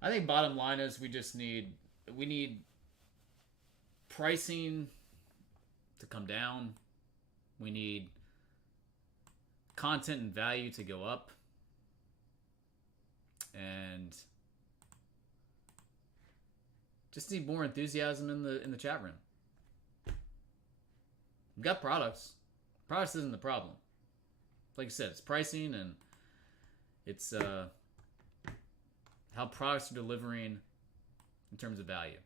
I think bottom line is we need pricing to come down. We need content and value to go up, and just need more enthusiasm in the chat room. We've got products. Products isn't the problem. Like I said, it's pricing and it's how products are delivering in terms of value.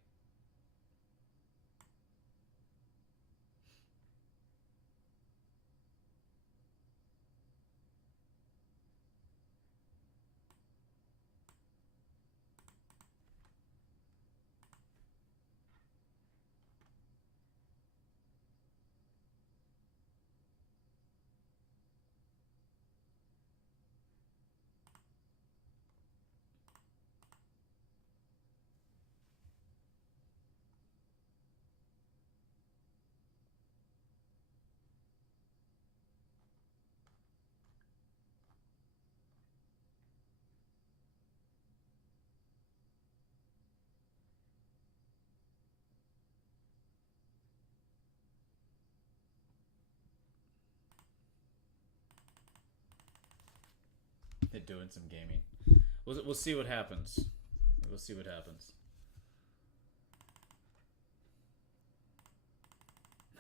They're doing some gaming. We'll see what happens. We'll see what happens.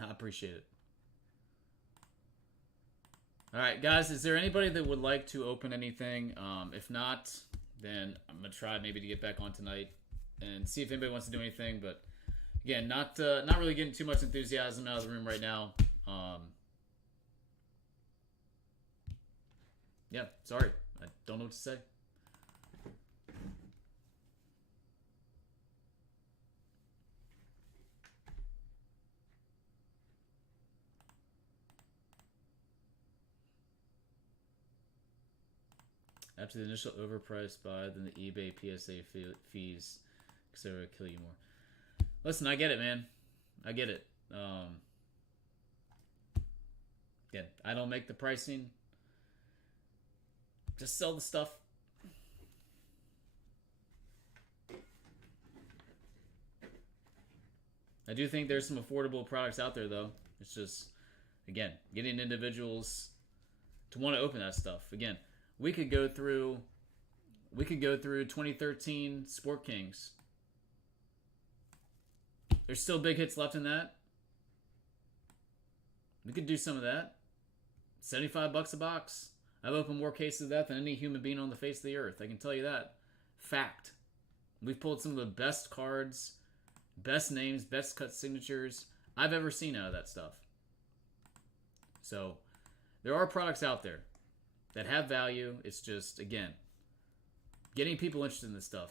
I appreciate it. Alright, guys, is there anybody that would like to open anything? If not, then I'm going to try maybe to get back on tonight and see if anybody wants to do anything. But, again, not really getting too much enthusiasm out of the room right now. Yeah, sorry. I don't know what to say. After the initial overpriced buy, then the eBay PSA fees, etc., kill you more. Listen, I get it, man. I get it. Yeah, I don't make the pricing. Just sell the stuff. I do think there's some affordable products out there, though. It's just, again, getting individuals to want to open that stuff. Again, we could go through 2013 Sport Kings. There's still big hits left in that. We could do some of that. $75 a box. I've opened more cases of that than any human being on the face of the earth. I can tell you that. Fact. We've pulled some of the best cards, best names, best cut signatures I've ever seen out of that stuff. So, there are products out there that have value. It's just, again, getting people interested in this stuff.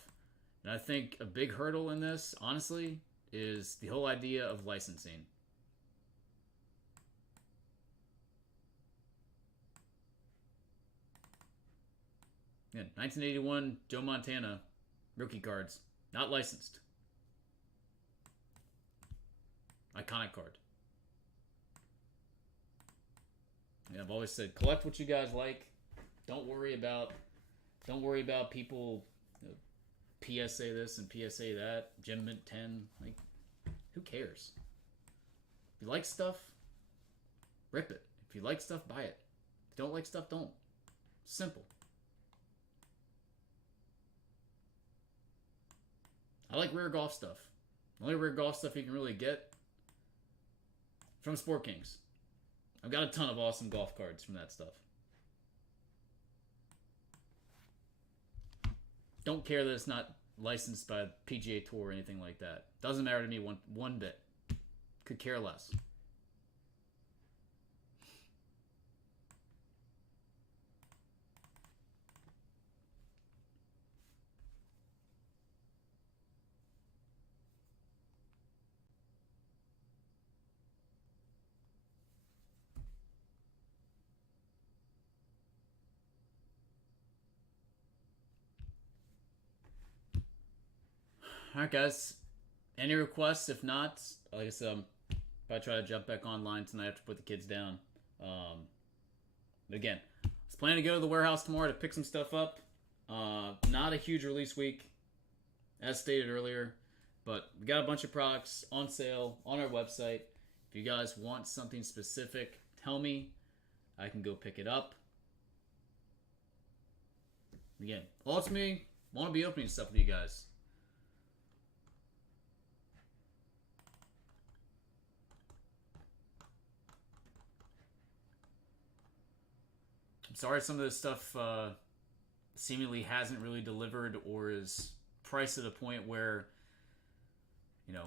And I think a big hurdle in this, honestly, is the whole idea of licensing. Yeah, 1981 Joe Montana rookie cards, not licensed. Iconic card. Yeah, I've always said, collect what you guys like. Don't worry about people, PSA this and PSA that. Gem Mint 10, like, who cares? If you like stuff, rip it. If you like stuff, buy it. If you don't like stuff, don't. Simple. I like rare golf stuff. The only rare golf stuff you can really get from Sport Kings. I've got a ton of awesome golf cards from that stuff. Don't care that it's not licensed by PGA Tour or anything like that. Doesn't matter to me one bit. Could care less. Alright, guys. Any requests? If not, like I said, I'm probably try to jump back online tonight after I put the kids down. But again, I was planning to go to the warehouse tomorrow to pick some stuff up. Not a huge release week, as stated earlier. But we got a bunch of products on sale on our website. If you guys want something specific, tell me. I can go pick it up. Again, ultimately, want to be opening stuff with you guys. sorry some of this stuff seemingly hasn't really delivered or is priced at a point where, you know,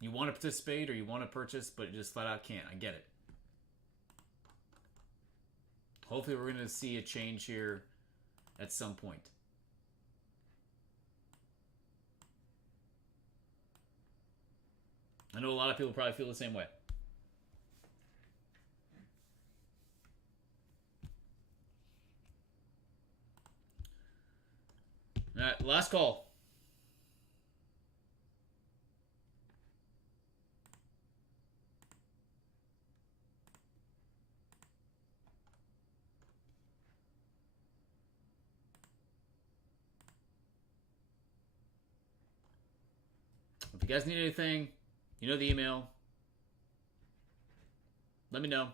you want to participate or you want to purchase, but you just flat out can't. I get it. Hopefully we're going to see a change here at some point. I know a lot of people probably feel the same way. All right, last call. If you guys need anything, you know the email. Let me know.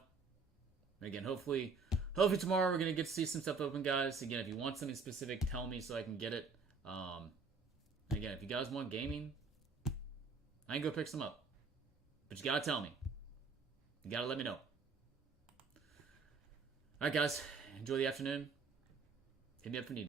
Again, hopefully tomorrow we're going to get to see some stuff open, guys. Again, if you want something specific, tell me so I can get it. Again, if you guys want gaming, I can go pick some up. But you got to tell me. You got to let me know. All right, guys. Enjoy the afternoon. Hit me up if you need.